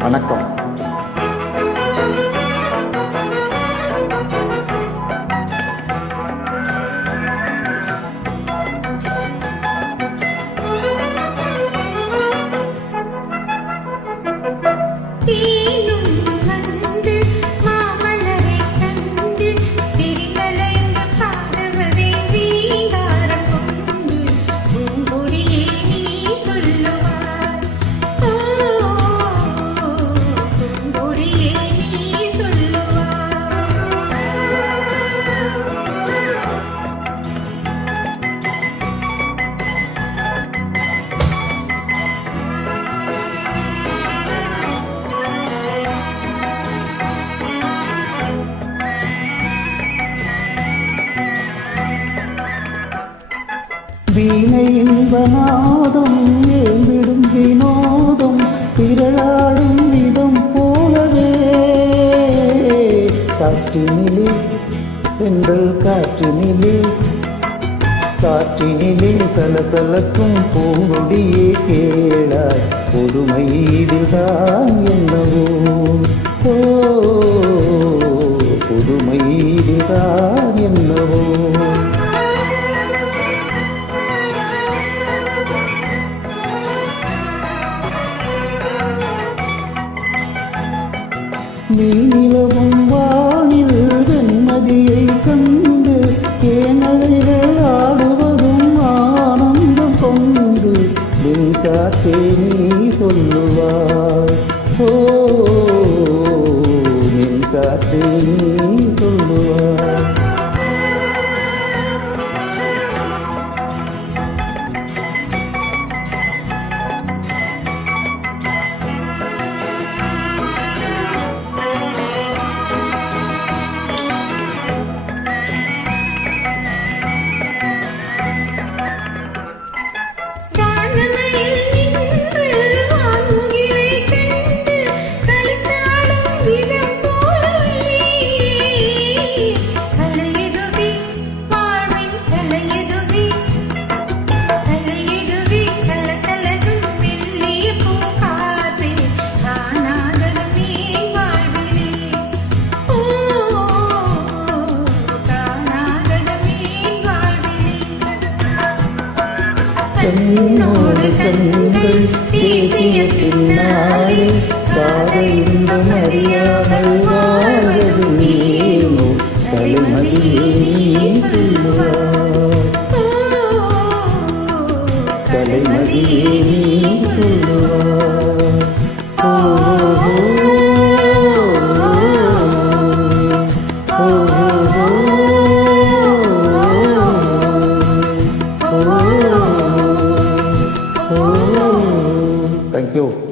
வணக்கம். வீணை இன்பநாதம் ஏம்பிடும் வினோதம் திரளாடும் விதம் போலவே காற்றினிலே பெண்கள் காற்றினிலே சலசலக்கும் பூங்கொடியே கேளாய் பொதுமை இதுதான் என்னவோ புதுமை இதுதான் என்னவோ நீலவும் வானில் வெண்மதியை கண்டு ஏனழைகள் ஆடுவதும் ஆனந்தம் கொண்டு காற்றே நீ சொல்லுவாய் காற்றே நீ சொல்லுவாய். கண்ணோடு கண்கள் பேசிய பின்னாலே காதல் இன்பம் அறியாமல் வாழ்வது நீனோ தலைமதியே நீ சொல்லுவாய் தலைமதியே நீ சொல்லுவாய். Thank you.